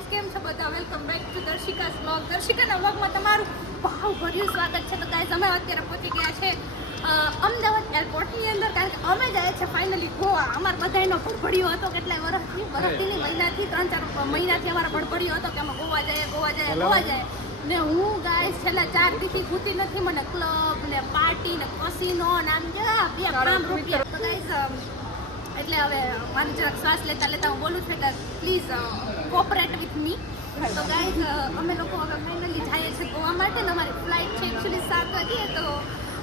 Guys કેમ છો બધા? Welcome back to Darshika's vlog. દર્શિકાના વ્લોગમાં તમારું ભાવભર્યું સ્વાગત છે. તો ગાઈસ અમે અત્યારે પહોંચી ગયા છે અમદાવાદ એરપોર્ટની અંદર, કારણ કે અમે જાય છે ફાઇનલી ગોવા. અમારો બધાનો ભડભડિયો હતો કેટલાય વર્ષથી મહિનાથી 3-4 મહિનાથી અમારો ભડભડિયો હતો કે અમે ગોવા જાય. ને હું ગાઈસ છેલ્લા 4 દિવસથી ખૂતી નથી. મને ક્લબ ને પાર્ટી ને કસીનો નામ બે રૂપિયા. તો ગાઈસ એટલે હવે મારી જરાક શ્વાસ લેતા હું બોલું છું કે પ્લીઝ કોઓપરેટ વિથ મી. તો ગાઈઝ અમે લોકો હવે ફાઇનલી જઈએ છીએ ગોવા માટે. ને અમારી ફ્લાઇટ છે એકચ્યુઅલી 7 વાગે. તો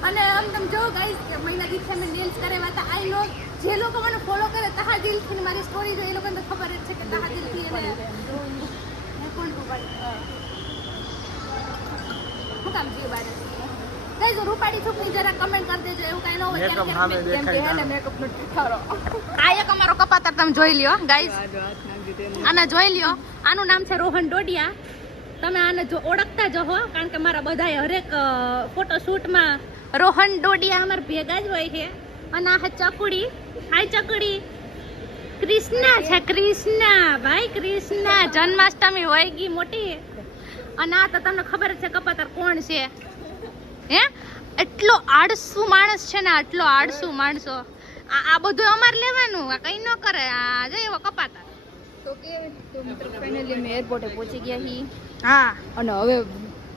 અને આમ તમે જો ગાઈઝ કે મહિના દિવસે અમે નેલ્સ કરાવ્યા હતા. આઈ નો જે લોકો મને ફોલો કરે તહા દિલથી મારી સ્ટોરી જો એ લોકોને તો ખબર જ છે કે તહા દિલથી એને કોણ શું કામ જીવ બારે ગાઈઝ રૂપાડી છોકરી જરા કમેન્ટ કરી દેજો. એવું કાંઈ ન હોય કેમ કે એને મેકઅપનો ઠઠારો આ એક અમારો કપાતર તમે જોઈ લ્યો ગાઈઝ. આને જોઈ લ્યો. આનું નામ છે રોહન ડોડિયા. તમે આને જો ઓળખતા જ હો, કારણ કે મારા બધાએ હરેક ફોટોશૂટમાં રોહન ડોડિયા અમારા ભેગા જ હોય છે. અને આ ચકુડી, હાય ચકુડી. કૃષ્ણા છે, કૃષ્ણા ભાઈ, કૃષ્ણા. જન્માષ્ટમી હોય ગઈ મોટી. અને આ તો તમને ખબર જ છે કપાતર કોણ છે. હે એટલો આળસુ માણસ છે ને, આટલો આળસુ માણસો. આ બધું અમારે લેવાનું, આ કઈ ન કરે. આ જો એવો કપાતા. તો મિત્રો ફાઇનલી અમે એરપોર્ટે પહોંચી ગયા છીએ. હા, અને હવે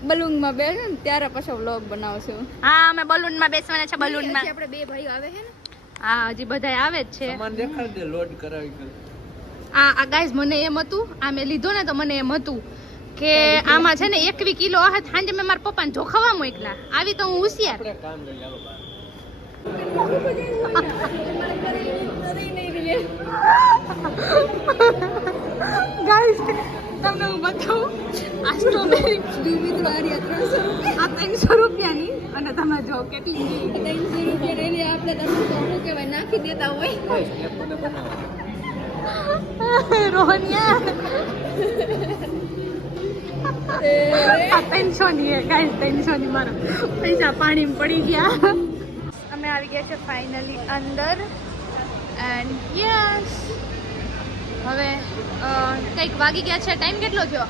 બલૂનમાં બેસે ને ત્યારે પાછો વ્લોગ બનાવશું. હા અમે બલૂનમાં બેસવાના છે. બલૂનમાં આપણે બે ભાઈઓ આવે છે ને. હા હજી બધા આવે જ છે. સામાન દેખાડ દે, લોડ કરાવી કર. આ ગાઈઝ મને એમ હતું, આ મેં લીધો ને તો મને એમ હતું કે આમાં છે ને 21 કિલો આ સાંજે મેં મારા પપ્પાને જોખાવા મોકલા. આવી તો હું હોશિયાર. આપણે કામ કરી આલો બહાર. ગાઈઝ તમને હું બતાવું. આ સ્ટ્રોબેરી આ 300 રૂપિયાની. અને તમે જો કેટલી 300 રૂપિયા લઈને આપણે તમને તો શું કહેવાય નાખી દેતા હોય. રોહનિયા આ 300 ની ગાઈઝ, 300 ની. મારા પૈસા પાણીમાં પડી ગયા. અમે આવી ગયા છે ફાઇનલી અંદર. એન્ડ યસ હવે કંઈક વાગી ગયા છે. ટાઈમ કેટલો થયો?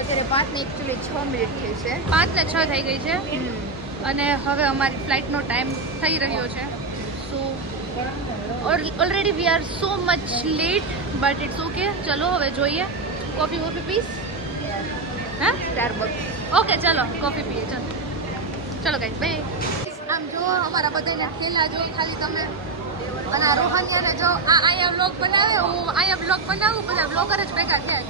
અત્યારે 5 ને એકચ્યુઅલી 6 મિનિટ થઈ છે. 5 ને 6 થઈ ગઈ છે. અને હવે અમારી ફ્લાઇટનો ટાઈમ થઈ રહ્યો છે. So already we are so much late, but it's okay. ચલો હવે જોઈએ. કોફી પીસ? હા, સ્ટારબક્સ. ઓકે ચલો કોફી પીએ. ચલો ગાઈસ બાય. આમ જો અમારા બધાના થેલા જો ખાલી તમે. અને આ રોહાનિયાને જો આ અહીંયા વ્લોગ બનાવે, હું અહીંયા વ્લોગ બનાવું, બધા વ્લોગર જ ભેગા થયા.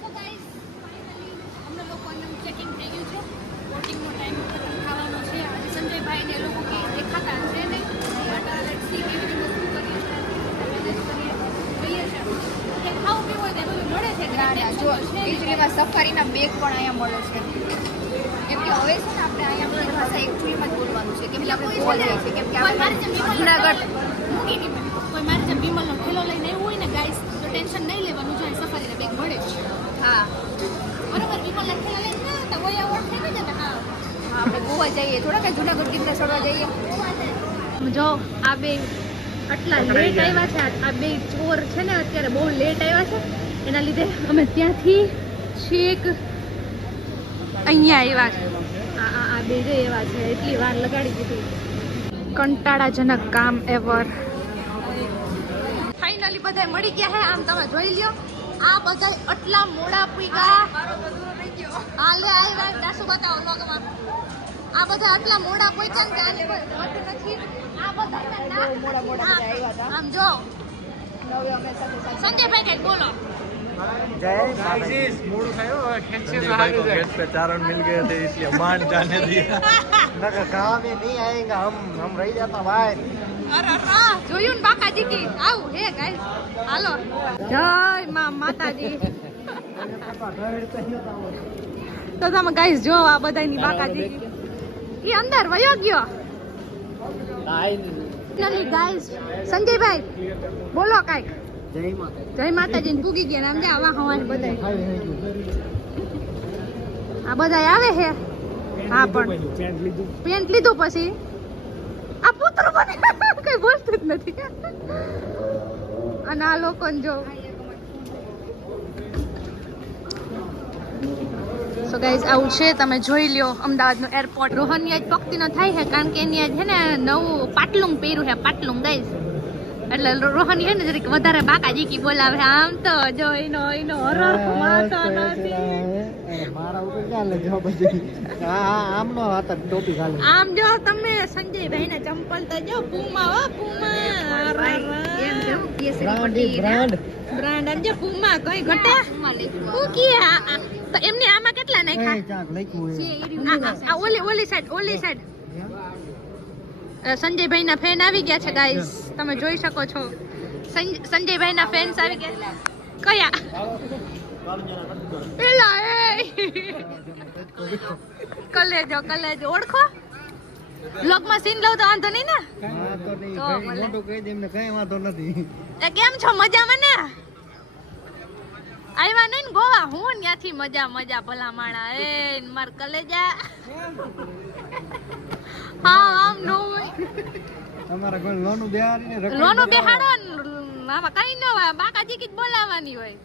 સો ગાઈસ ફાઇનલી અમને લોકોનું ચેકિંગ થઈ ગયું છે. બોટિંગનો ટાઈમ ખાવાનો છે. અને સંજયભાઈ ને એ લોકો દેખાતા છે નહીં. બટ લેટ્સ સી કેવી રીતે શું કરીએ છીએ, મેનેજ કરીએ છે. કે ખાવું પીવું હોય તે બધું મળે છે. જો એકચ્યુઅલીમાં સફારીના બેગ પણ અહીંયા મળે છે. કેમ કે હવે છે ને આપણે અહીંયા આપણી ભાષા એકચ્યુઅલીમાં જ બોલવાનું છે. કેમ કે આપણે ગોવા જઈએ છીએ. કેમ કે આપણે જુનાગઢ કોઈ મારી જેમ વિમલનો થેલો લઈને આવ્યું હોય ને ગાઈસ, તો ટેન્શન નહીં લેવાનું. જો સફારીના બેગ મળે છે. હા બરોબર, વિમલના થેલા લઈને ના હતા હોય આવડ થઈ ગઈ ને. હા આપણે ગોવા જઈએ, થોડા કે જુનાગઢ ગીરના ચડવા જઈએ. જો આ બે આટલા લેટ આવ્યા છે. આ બે ચોર છે ને અત્યારે બહુ લેટ આવ્યા છે. એના લીધે અમે ત્યાંથી છેક અહીંયા આવ્યા છે. આ બે જે એવા છે, એટલી વાર લગાડી દીધી. કંટાળાજનક કામ એવર. ફાઇનલી બધા મળી ગયા છે. આમ તમે જોઈ લ્યો. આ બધા આટલા મોડા પૂગ્યા. હાલે આવ્યા દાસુ બતાવો લોગમાં. આ બધા આટલા મોડા પૂગ્યા ને આની કોઈ વટ નથી. આ બધા મોડા મોડા બધા આવ્યા હતા. આમ જો હવે અમે સાથે સંજયભાઈ કઈ બોલો. संजय को गेट पे चारण मिल गए थे, इसलिए मान जाने दिया. नगर गाँव में नहीं आएगा, हम रह जाता भाई. અરે જોયું ને બાકાજી કી આવું હે ગાઈસ. હાલો જય માં માતાજી. તો તમે ગાઈસ જો આ બધાની બાકાજી ઈ અંદર વયો ગયો. ચલી ગાઈસ સંજયભાઈ બોલો કાઈક. જય માતાજી ને પૂગી ગયા. આમ જે આવા હવાની બધા આ બધા આવે છે. હા પણ પેન્ટ લીધું પછી આ પુત્ર બને કઈ બોલતું જ નથી. અને આ લોકોને જો સો ગાઈઝ આવું છે, તમે જોઈ લ્યો અમદાવાદનું એરપોર્ટ. રોહનની આજ પક્તિનો થાય છે કારણ કે એની આજ છે ને નવું પાટલુંગ પહેર્યું છે, પાટલુંગ ગાઈઝ. એટલે રોહન છે ને જરીક વધારે બાકાજી કી બોલાવે. આમ તો જો એનો હરર માતો નથી. મારા ઉપર ક્યાં લગાવ બધી આમ નો હતા ટોપી ખાલી. આમ જો તમે સંજયભાઈ ના ચંપલ તો જો પૂમા હો પૂમા. બ્રાન્ડ બ્રાન્ડ આમ જો પૂમા કઈ ઘટે હું કે તો એમને આમાં કેટલા નાખ્યા? ચાક લખ્યું છે. આ ઓલી સાઈડ સંજયભાઈ ના ફેન આવી ગયા છે ગાઈસ, તમે જોઈ શકો છો. સંજયભાઈ ના ફેન્સ આવી ગયા. કયા? પેલા કલેજો ઓળખો? બ્લોગમાં સીન લઉં તો વાંધો નહીં ને? હા તો નહીં, તો કઈ ભલે. મોટું કહી દે એમને કઈ વાંધો નથી. એ કેમ છો? મજામાં ને? આવ્યા નહીં ને ગોવા? હું ત્યાંથી મજા ભલા માણા. એ માર કલેજા. હા આમ નો હોય. તમારા કોઈ લોનું બેહારીને રખડી લોનો બેહાડો ને આમાં કઈ ન હોય, બાકાજી કી જ બોલાવાની હોય.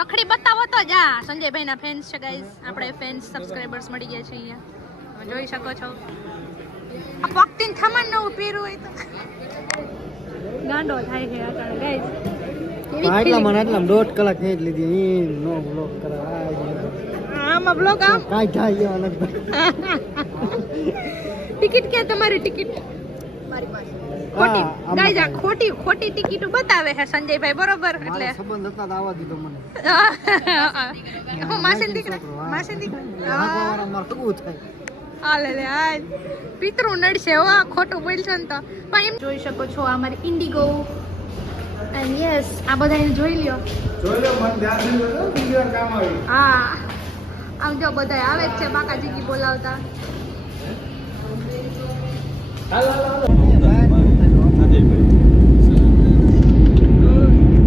રખડી બતાવો તો જા. સંજયભાઈ ના ફેન્સ છે ગાઈઝ, આપણે ફેન્સ સબસ્ક્રાઇબર્સ મળી ગયા છે અહીંયા, તમે જોઈ શકો છો. આ પક્તિન થમણ નવું પહેર્યું હોય તો ગાંડો થાય છે અત્યારે ગાઈઝ. આટલામાં ને આટલામાં 1.5 કલાક ખેંચ લીધી. ઈ નો બ્લોક કરે. આમાં બ્લોગ આમ કાઈ થાય એવા નથી. ટિકિટ કે તમારી ટિકિટ મારી પાસે ખોટી આમાં ગાઈઝ, આ ખોટી ટિકિટ બતાવે છે સંજયભાઈ, બરોબર? મારે એટલે સંબંધ હતા તો આવવા દીધો મને. હું માસી દીકરા. વાળા મારે કબૂત થાય. હાલે લે હાલ પિતૃ નડશે હો, ખોટું બોલશો ને તો. પણ એમ જોઈ શકો છો આ મારી ઇન્ડિગો. એન્ડ યસ આ બધાને જોઈ લ્યો. હા આમ જો બધા આવે જ છે બાકાજી કી બોલાવતા.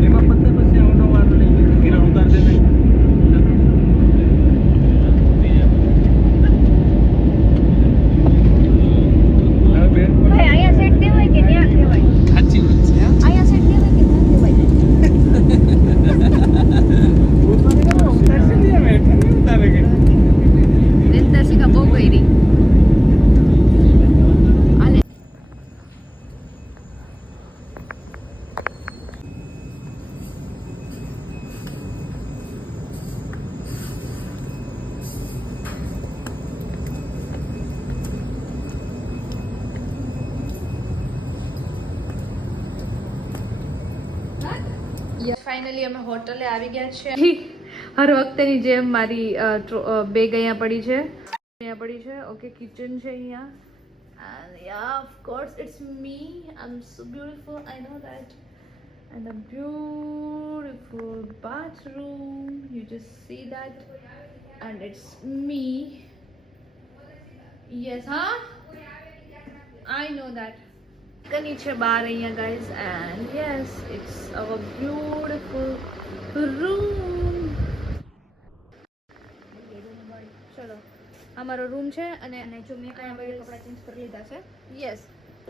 એમાં પત્તે પછી આવનો વારો નહીં. કિરણ ઉતાર દે નહીં. હવે બેન ભાઈ અહીંયા સેટ દેવાય કે ત્યાં દેવાય? સાચી વાત છે. અહીંયા સેટ દેવાય કે ત્યાં દેવાય? દર્શિકા બહુ ગઈ હાલે. ફાઇનલી અમે હોટલે આવી ગયા છે. હર વખતેની જેમ મારી બેગ અહીંયા પડી છે. ઓકે કિચન છે અહીંયા. And yeah, of course it's me. I'm so beautiful, I know that. And a beautiful bathroom, you just see that. And it's me. Yes, huh? I know that. કની છે બહાર અહીંયા guys. And yes it's our beautiful room. ચલો અમારો room છે. અને જો મેં કયા બધા કપડાં ચેન્જ કરી લીધા છે. યસ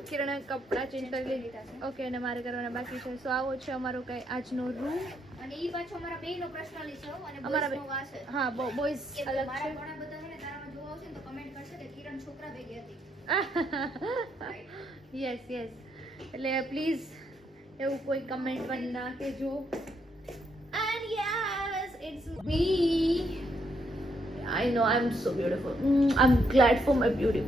કિરણે કપડાં ચેન્જ કરી લીધા છે. ઓકે અને મારે કરવાના બાકી છે. સો આવો છે અમારો કઈ આજનો રૂમ. અને ઈ પાછો અમારા બેયનો પર્સનલી છે અને અમારા બોયઝનો વા છે. હા બોયઝ કેમ કે અલગ મારા છે. ઘણા બધા છે ને તારામાં જોવા આવશે ને તો કમેન્ટ કરશે કે કિરણ છોકરા ભેગી હતી. યસ એટલે પ્લીઝ એવું કોઈ કમેન્ટ પણ ના કહેજો. And yes it's me. I know I'm so beautiful. I'm glad for my beauty.